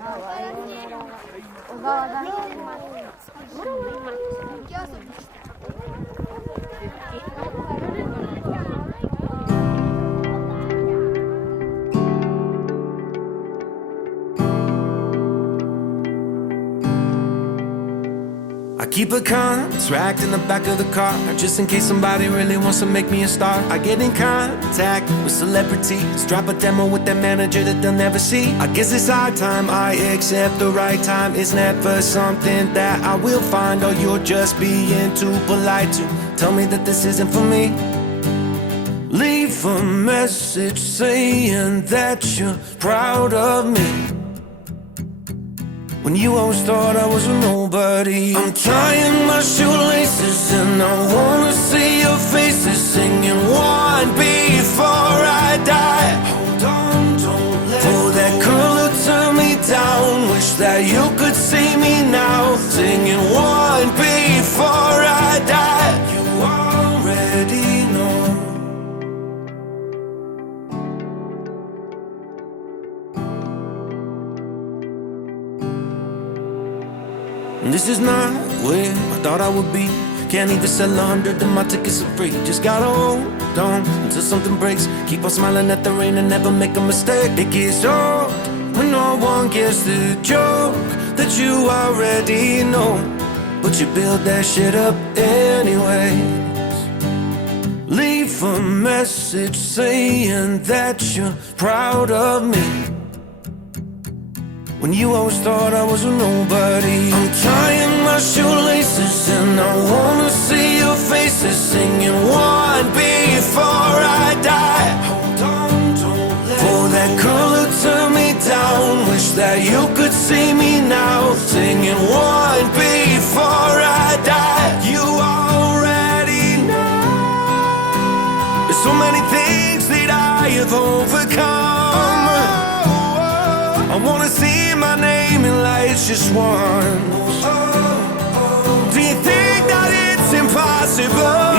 小川だね。I keep a contract in the back of the car, just in case somebody really wants to make me a star. I get in contact with celebrities, drop a demo with their manager that they'll never see. I guess it's our time, I accept the right time. It's never something that I will find, or you're just being too polite to tell me that this isn't for me. Leave a message saying that you're proud of me, when you always thought I was a nobody. I'm tying my shoelaces and I wanna see your faces, singing one before I die. Hold on, don't let go. That girl who turned me down, wish that you could see me now, singing one before I die. You already know. This is not where I thought I would be. Can't even sell 100 and my tickets are free. Just gotta hold on until something breaks. Keep on smiling at the rain and never make a mistake. It gets old when no one gets the joke that you already know, but you build that shit up anyways. Leave a message saying that you're proud of me, when you always thought I was a nobody. I'm tying my shoelaces and I wanna see your faces, singing one before I die. Hold on, don't let go. For that girl who turned me down, wish that you could see me now, singing one before I die. You already know. There's so many things that I have overcome. I wanna see my name in lights just once. Do you think that it's impossible?